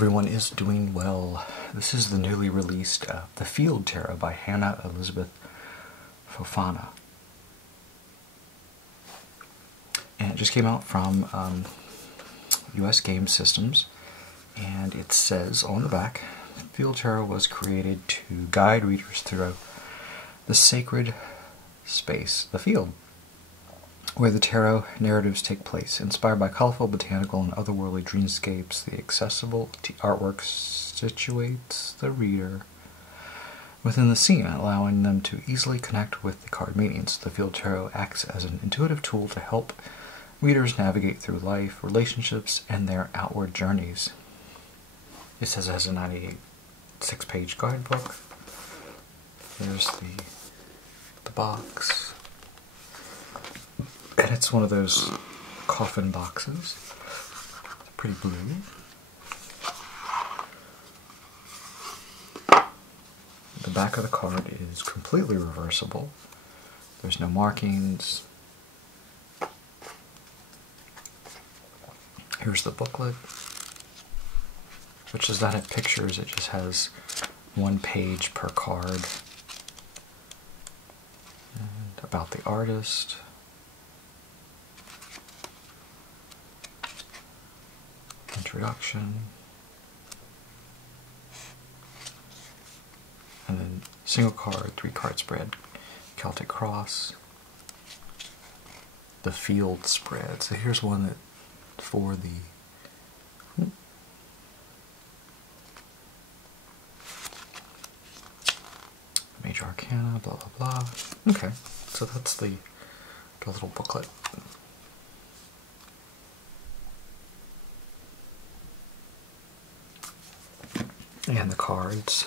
everyone is doing well. This is the newly released The Field Tarot by Hannah Elizabeth Fofana. And it just came out from US Game Systems, and it says on the back, Field Tarot was created to guide readers through the sacred space, the field, where the tarot narratives take place. Inspired by colorful botanical and otherworldly dreamscapes, the accessible artwork situates the reader within the scene, allowing them to easily connect with the card meanings. The Field Tarot acts as an intuitive tool to help readers navigate through life, relationships, and their outward journeys. It says it has a 96-page guidebook. There's the box. And it's one of those coffin boxes. It's pretty blue. The back of the card is completely reversible. There's no markings. Here's the booklet, which does not have pictures, it just has one page per card. And about the artist. Introduction. And then single card, 3-card spread, Celtic cross. The field spread. So here's one that for the major arcana, blah blah blah. Okay, so that's the little booklet. And the cards,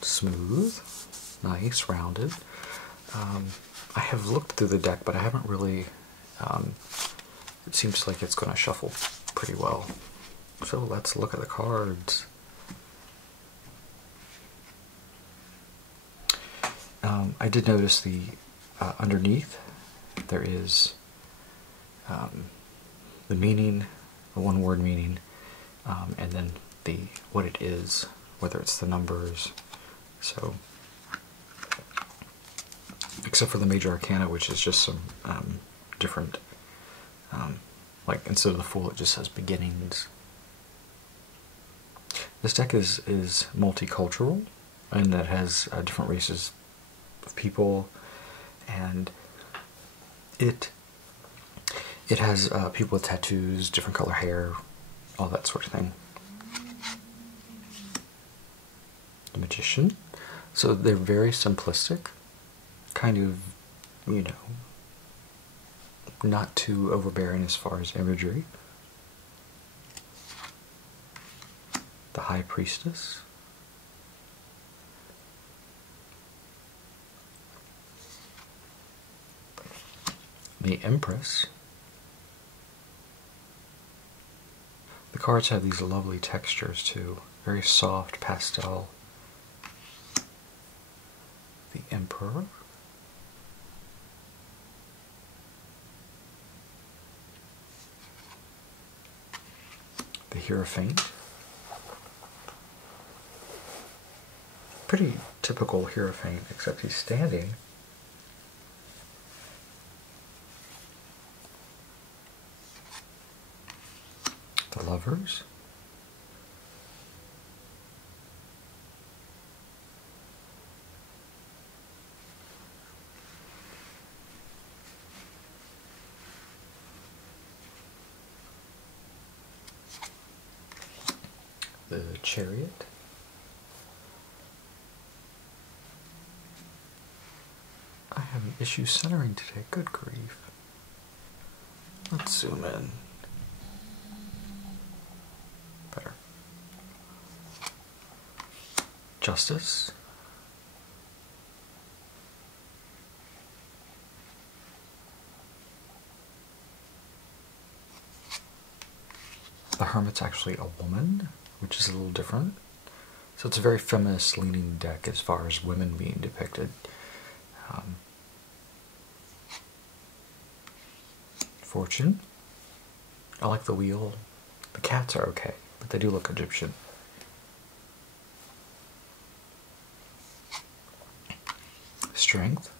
smooth, nice, rounded. I have looked through the deck, but I haven't really, it seems like it's going to shuffle pretty well. So let's look at the cards. I did notice the underneath there is the meaning, the one-word meaning, and then what it is, whether it's the numbers. So, except for the major arcana, which is just some different, like instead of the Fool, it just says beginnings. This deck is multicultural, and it has different races of people, and it has people with tattoos, different color hair, all that sort of thing. The Magician. So they're very simplistic, kind of, you know, not too overbearing as far as imagery. The High Priestess. The Empress. The cards have these lovely textures too, very soft pastel. The Emperor. The Hierophant. Pretty typical Hierophant, except he's standing. The Lovers. The Chariot. I have an issue centering today, good grief. Let's zoom in. Better. Justice. The Hermit's actually a woman, which is a little different. So it's a very feminist leaning deck as far as women being depicted. Fortune. I like the wheel The cats are okay, but they do look Egyptian. Strength.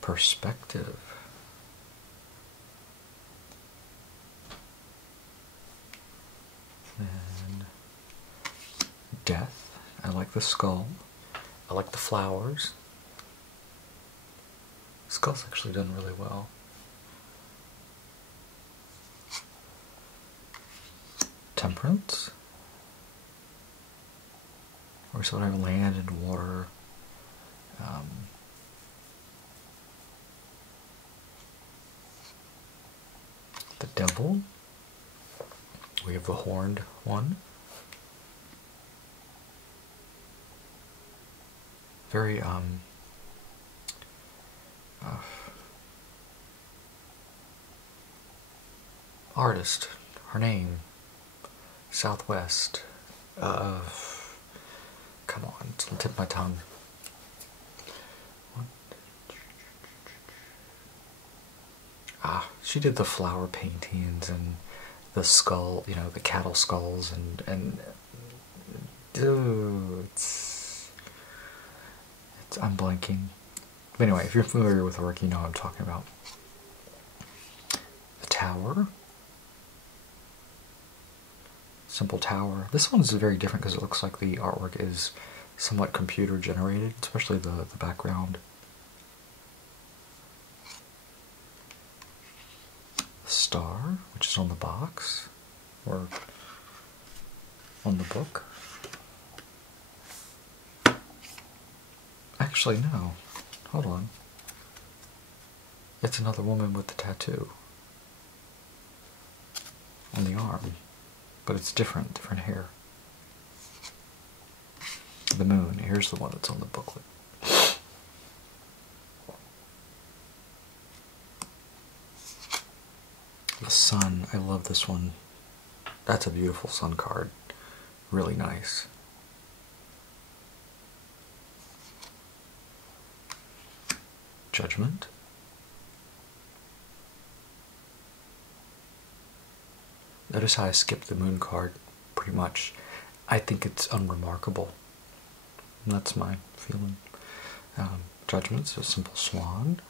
Perspective. And death. I like the skull. I like the flowers. The skull's actually done really well. Temperance. Or sort of land and water. The devil. We have the horned one. Very artist. Her name. Southwest. Come on, it's on the tip of my tongue. She did the flower paintings and the skull, you know, the cattle skulls and dude, I'm blanking. But anyway, if you're familiar with her work, you know what I'm talking about. The tower. Simple tower. This one's very different because it looks like the artwork is somewhat computer generated, especially the background. Star, which is on the box, or on the book. Actually, no. Hold on. It's another woman with the tattoo on the arm, but it's different hair. The moon, here's the one that's on the booklet. The sun, I love this one. That's a beautiful sun card. Really nice. Judgment. Notice how I skipped the moon card, pretty much. I think it's unremarkable. And that's my feeling. Judgment's a simple swan.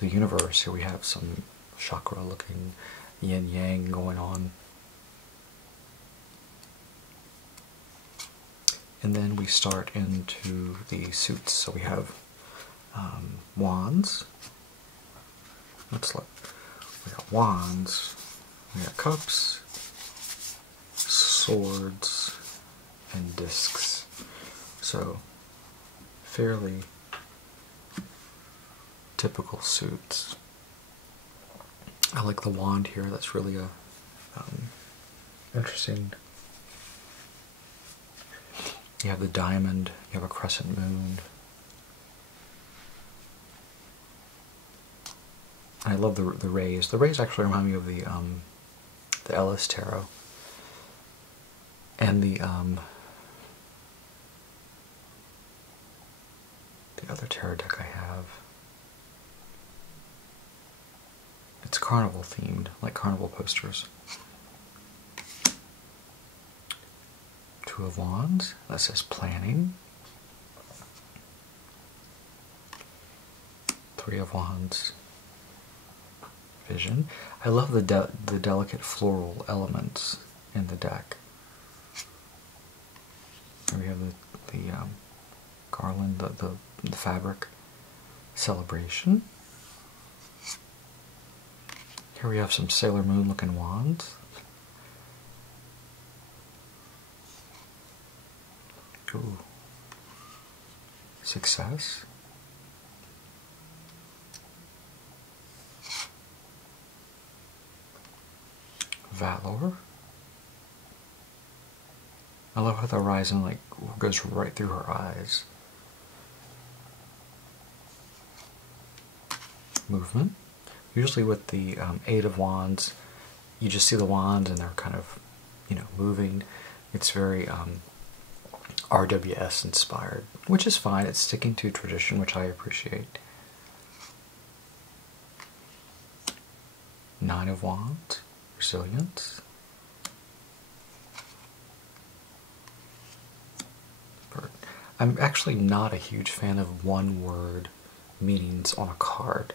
The universe, here we have some chakra looking yin yang going on. And then we start into the suits. So we have wands. Looks like we got wands, we got cups, swords, and discs. So fairly typical suits. I like the wand here. That's really a interesting. You have the diamond. You have a crescent moon. I love the rays. The rays actually remind me of the Ellis Tarot and the other tarot deck I have. It's carnival themed, like carnival posters. Two of Wands, that says planning. Three of Wands, vision. I love the delicate floral elements in the deck. Here we have the garland, the fabric, celebration. Here we have some Sailor Moon looking wands. Ooh. Success. Valor. I love how the horizon like goes right through her eyes. Movement. Usually with the Eight of Wands, you just see the wands and they're kind of, you know, moving. It's very RWS inspired, which is fine. It's sticking to tradition, which I appreciate. Nine of Wands, resilience. I'm actually not a huge fan of one-word meanings on a card.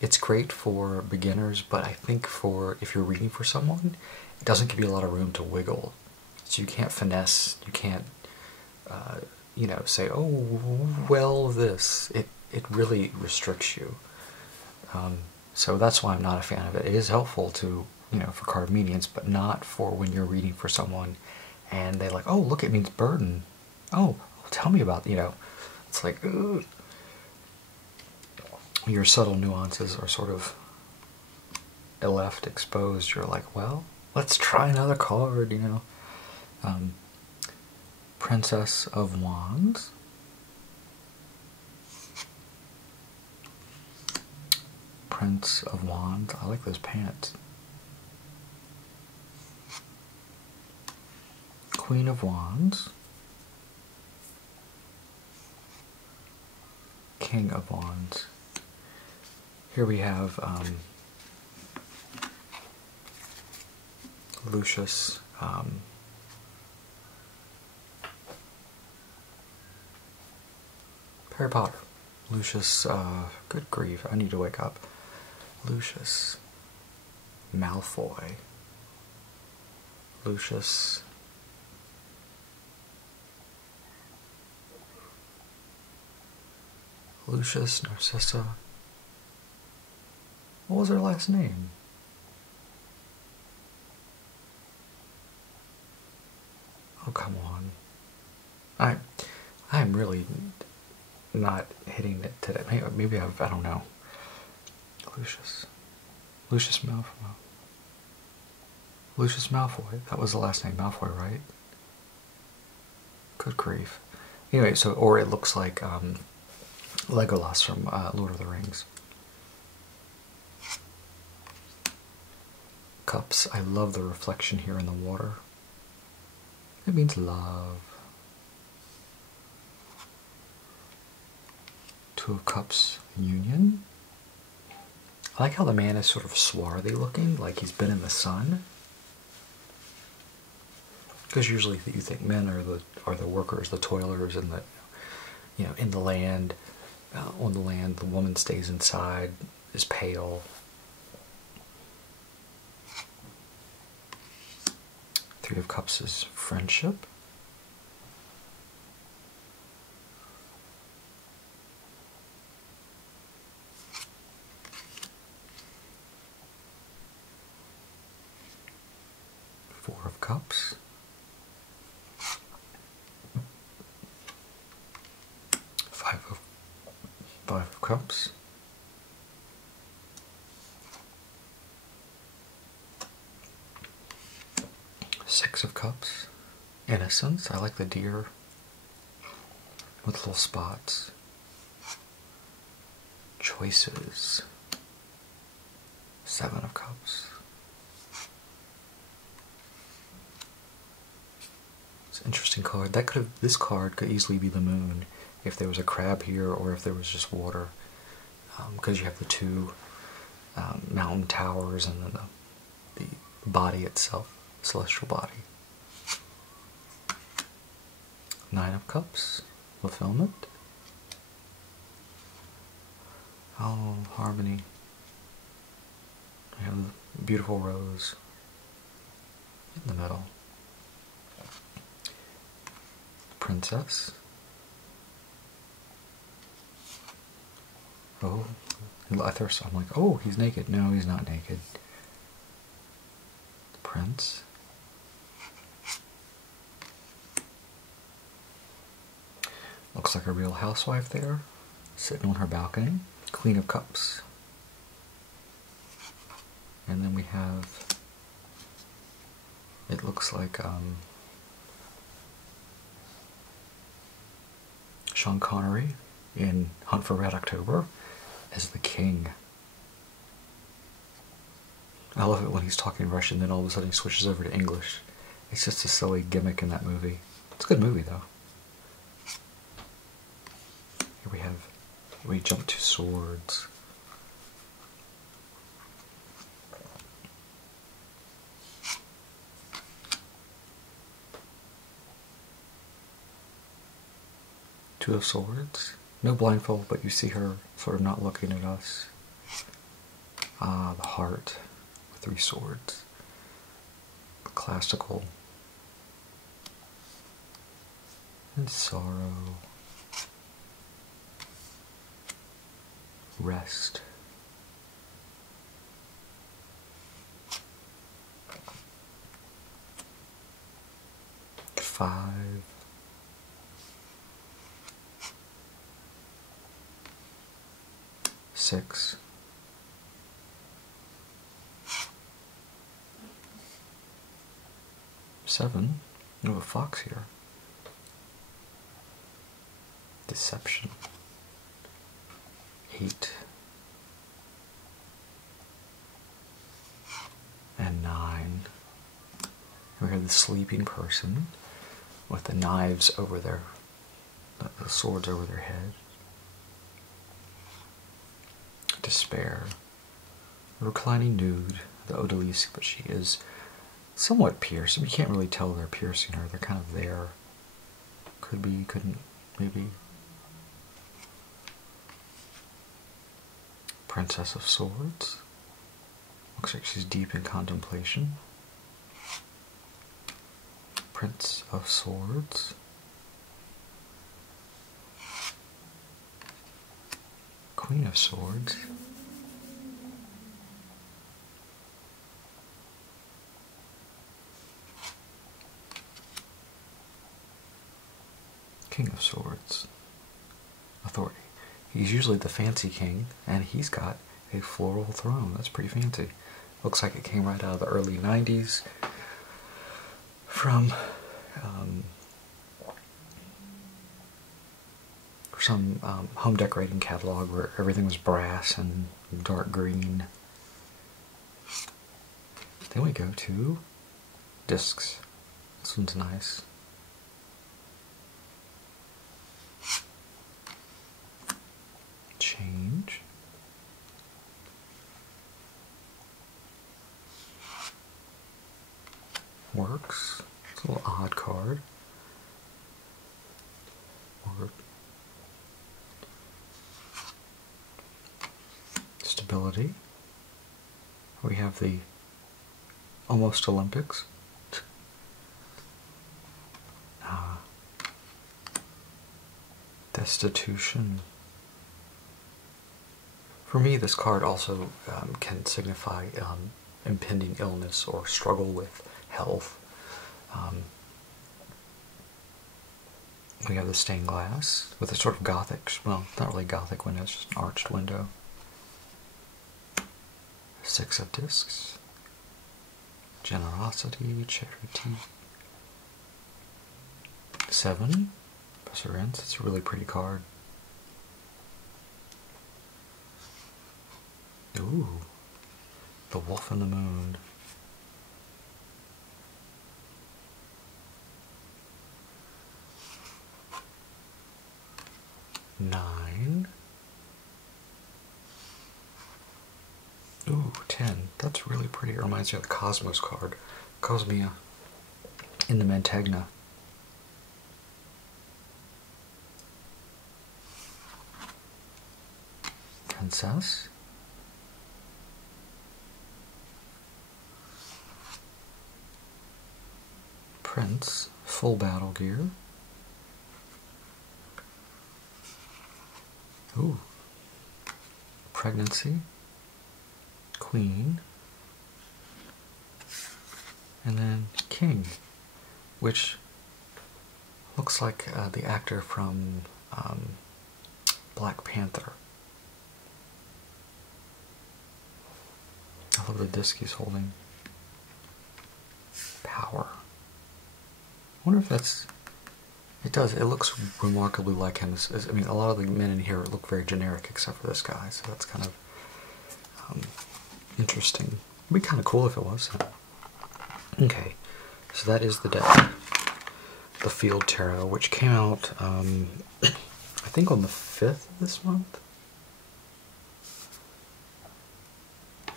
It's great for beginners, but I think for if you're reading for someone, it doesn't give you a lot of room to wiggle. So you can't finesse, you can't, you know, say, oh, well, this. It really restricts you. So that's why I'm not a fan of it. It is helpful to, you know, for card meanings, but not for when you're reading for someone and they're like, oh, look, it means burden. Oh, tell me about, you know, it's like, ugh. Your subtle nuances are sort of left exposed. You're like, well, let's try another card, you know. Princess of Wands. Prince of Wands. I like those pants. Queen of Wands. King of Wands. Here we have Lucius. Harry Potter. Lucius, good grief, I need to wake up. Lucius Malfoy. Lucius Narcissa. What was her last name? Oh, come on. I'm really not hitting it today. Maybe I don't know. Lucius Malfoy. Lucius Malfoy. That was the last name, Malfoy, right? Good grief. Anyway, so, or it looks like Legolas from Lord of the Rings. Cups. I love the reflection here in the water. It means love. Two of Cups, union. I like how the man is sort of swarthy looking, like he's been in the sun. Because usually you think men are the workers, the toilers, and the, you know, in the land, on the land. The woman stays inside, is pale. Three of Cups is friendship. Four of Cups. Five of Cups. Six of Cups. Innocence. I like the deer with little spots. Choices. Seven of Cups. It's an interesting card. This card could easily be the moon if there was a crab here or if there was just water, because you have the two mountain towers and then the body itself, celestial body. Nine of Cups, fulfillment. Oh, harmony. We have a beautiful rose in the middle. Princess. Oh, I thought I'm like, oh, he's naked. No, he's not naked. Prince. Looks like a real housewife there, sitting on her balcony. Queen of Cups. And then we have, it looks like Sean Connery in Hunt for Red October as the king. I love it when he's talking Russian, then all of a sudden he switches over to English. It's just a silly gimmick in that movie. It's a good movie though. Here we jump to swords. Two of Swords. No blindfold, but you see her sort of not looking at us. Ah, the Heart with 3 swords. Classical. And Sorrow. Rest. Five. Six. Seven. We have a fox here. Deception. 8. And 9. We have the sleeping person with the knives over the swords over their head. Despair. Reclining nude, the Odalisque, but she is somewhat pierced. You can't really tell they're piercing her. They're kind of there. Could be, couldn't, maybe. Princess of Swords. Looks like she's deep in contemplation. Prince of Swords. Queen of Swords. King of Swords. Authority. He's usually the fancy king, and he's got a floral throne. That's pretty fancy. Looks like it came right out of the early 90s from some home decorating catalog where everything was brass and dark green. Then we go to discs. This one's nice. Change. Works. It's a little odd card. Or stability. We have the almost Olympics. Destitution. For me, this card also can signify impending illness or struggle with health. We have the stained glass with a sort of gothic, well, not really gothic window, it's just an arched window. 6 of discs. Generosity, charity. 7. Perseverance. It's a really pretty card. Ooh. The Wolf and the Moon. Nine. Ooh, 10. That's really pretty. It reminds me of the Cosmos card. Cosmia in the Mantegna. Princess. Prince, full battle gear. Ooh. Pregnancy. Queen. And then King, which looks like the actor from Black Panther. I love the disc he's holding. Power. I wonder if that's... It does. It looks remarkably like him. I mean, a lot of the men in here look very generic except for this guy, so that's kind of interesting. It'd be kind of cool if it was. Okay, so that is the deck. The Field Tarot, which came out, I think on the 5th of this month,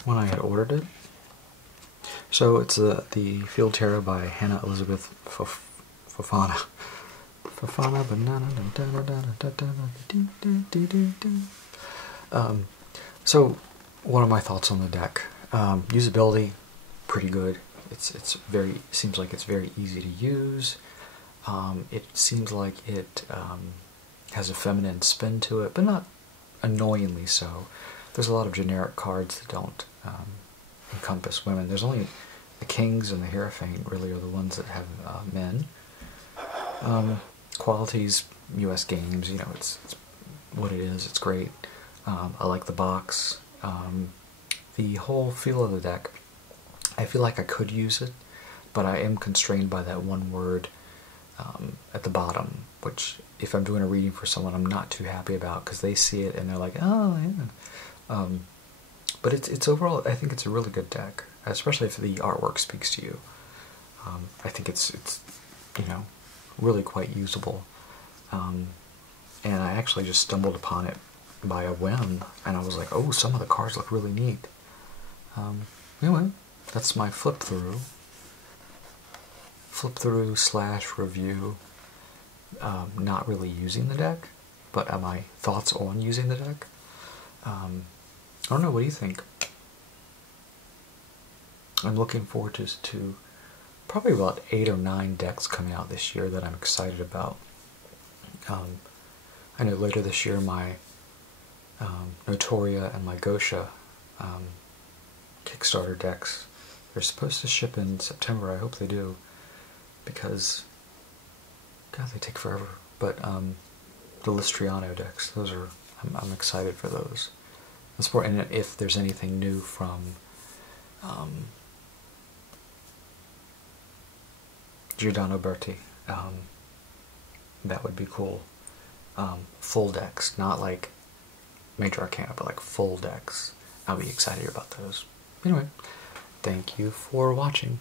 when I had ordered it. So it's the Field Tarot by Hannah Elizabeth Fofana. Fofana banana. So, what are my thoughts on the deck? Usability, pretty good. Seems like it's very easy to use. It seems like it has a feminine spin to it, but not annoyingly so. There's a lot of generic cards that don't encompass women. There's only the Kings and the Hierophant really are the ones that have men. Qualities, US games, you know, it's what it is, it's great. I like the box. The whole feel of the deck, I feel like I could use it, but I am constrained by that one word at the bottom, which if I'm doing a reading for someone I'm not too happy about because they see it and they're like, oh yeah. But it's overall, I think it's a really good deck, especially if the artwork speaks to you. I think it's you know, really quite usable. And I actually just stumbled upon it by a whim, and I was like, oh, some of the cards look really neat. Anyway, that's my flip through / review. Not really using the deck, but my thoughts on using the deck. I don't know, what do you think? I'm looking forward to probably about 8 or 9 decks coming out this year that I'm excited about. I know later this year my Notoria and my Gosha Kickstarter decks, they're supposed to ship in September. I hope they do, because God, they take forever. But the Listriano decks, those are, I'm excited for those. And if there's anything new from Giordano Berti, that would be cool. Full decks, not like Major Arcana, but like full decks. I'll be excited about those. Anyway, thank you for watching.